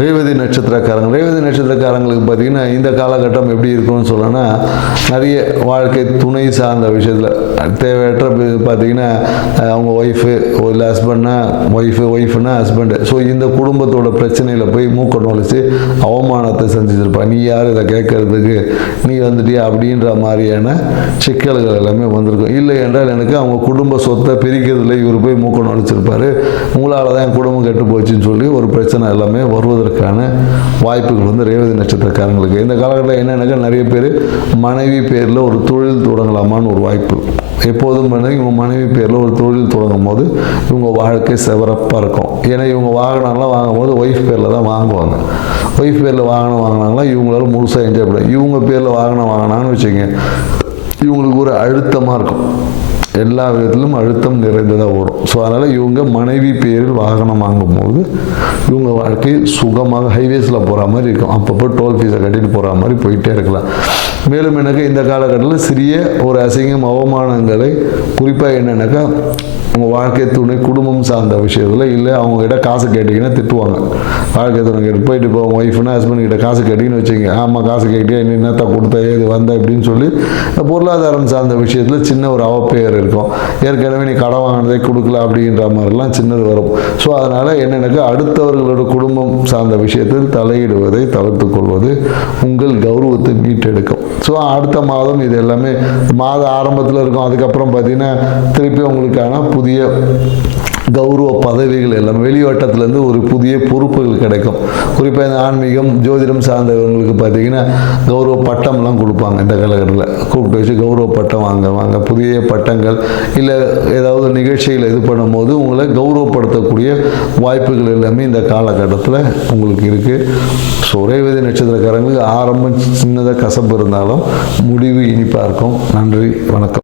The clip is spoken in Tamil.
ரேவதி நட்சத்திரக்காரங்களுக்கு பார்த்திங்கன்னா இந்த காலகட்டம் எப்படி இருக்கும்னு சொல்லணும்னா, நிறைய வாழ்க்கை துணை சார்ந்த விஷயத்தில் தேவையற்ற பார்த்திங்கன்னா அவங்க ஒய்ஃபு இல்லை ஹஸ்பண்ட்னா ஒய்ஃபுனா ஹஸ்பண்டு, ஸோ இந்த குடும்பத்தோட பிரச்சனையில் போய் மூக்க நுழைச்சி அவமானத்தை செஞ்சுருப்பா. நீ யார் இதை கேட்கறதுக்கு, நீ வந்துட்டியா அப்படின்ற மாதிரியான சிக்கல்கள் எல்லாமே வந்திருக்கும். இல்லை என்றால் எனக்கு அவங்க குடும்ப சொத்தை பிரிக்கிறதுல இவர் போய் மூக்க நுழைச்சிருப்பார். உங்களால் தான் என் குடும்பம் கெட்டு போச்சுன்னு சொல்லி ஒரு பிரச்சனை எல்லாமே வருவதற்கான வாய்ப்புகள் வந்து ரேவதி நட்சத்திரக்காரங்களுக்கு இந்த காலகட்டத்தில் என்னென்னாக்கா, நிறைய பேர் மனைவி பேரில் ஒரு தொழில் தொடங்கலாமான்னு ஒரு வாய்ப்பு. எப்போதும் இவங்க மனைவி பேரில் ஒரு தொழில் தொடங்கும் போது இவங்க வாழ்க்கை சிறப்பாக இருக்கும். ஏன்னா இவங்க வாகனம்லாம் வாங்கும்போது ஒய்ஃப் பேரில் தான் வாங்குவாங்க. ஒய்ஃப் பேரில் வாகனம் வாங்கினாங்களா இவங்களால முழுசாக என்ஜாய் பண்ண. இவங்க பேரில் வாகனம் வாங்கினாங்கன்னு வச்சுங்க, இவங்களுக்கு ஒரு அழுத்தமாக இருக்கும். எல்லா விதத்திலும் அழுத்தம் நிறைந்ததாக ஓடும். ஸோ அதனால் இவங்க மனைவி பேரில் வாகனம் வாங்கும்போது இவங்க வாழ்க்கை சுகமாக ஹைவேஸில் போகிற மாதிரி இருக்கும். அப்பப்போ டோல் ஃபீஸை கட்டிட்டு போகிற மாதிரி போயிட்டே இருக்கலாம். மேலும் எனக்கு இந்த காலகட்டத்தில் சிறிய ஒரு அசிங்கம் அவமானங்களை, குறிப்பாக என்னென்னாக்கா உங்கள் வாழ்க்கை துணை குடும்பம் சார்ந்த விஷயத்தில் இல்லை அவங்ககிட்ட காசு கேட்டிங்கன்னா திட்டுவாங்க. வாழ்க்கை துணை கேட்டு போயிட்டு இப்போ ஒய்ஃப்னா ஹஸ்பண்ட் கிட்ட காசு கேட்டிங்கன்னு வச்சுங்க, ஆமாம் காசு கேட்டியா நீ என்னத்த கொடுத்த ஏது வந்த அப்படின்னு சொல்லி பொருளாதாரம் சார்ந்த விஷயத்தில் சின்ன ஒரு அவப்பெயர் இருக்கும். ஏற்கனவே நீ கடன் வாங்கினதே கொடுக்கல அப்படின்ற மாதிரிலாம் சின்னது வரும். ஸோ அதனால் என்னென்னாக்கா அடுத்தவர்களோட குடும்பம் சார்ந்த விஷயத்தில் தலையிடுவதை தவிர்த்து கொள்வது உங்கள் கௌரவத்தை மீட்டெடுக்கும். ஸோ அடுத்த மாதம் இது எல்லாமே மாத ஆரம்பத்தில் இருக்கும். அதுக்கப்புறம் பார்த்தீங்கன்னா திருப்பி உங்களுக்கான புதிய கௌரவ பதவிகள் எல்லாம் வெளிவட்டத்திலேருந்து ஒரு புதிய பொறுப்புகள் கிடைக்கும். குறிப்பாக இந்த ஆன்மீகம் ஜோதிடம் சார்ந்தவங்களுக்கு பார்த்தீங்கன்னா கௌரவ பட்டம்லாம் கொடுப்பாங்க. இந்த காலகட்டத்தில் கூப்பிட்டு வச்சு கௌரவ பட்டம் வாங்க புதிய பட்டங்கள் இல்லை ஏதாவது நிகழ்ச்சிகள் இது பண்ணும்போது உங்களை கௌரவப்படுத்தக்கூடிய வாய்ப்புகள் எல்லாமே இந்த காலகட்டத்தில் உங்களுக்கு இருக்குது. ஸோ ரேவதி நட்சத்திரக்காரங்களுக்கு ஆரம்பம் சின்னதாக கசப்பு இருந்தாலும் முடிவு இனிப்பாக இருக்கும். நன்றி, வணக்கம்.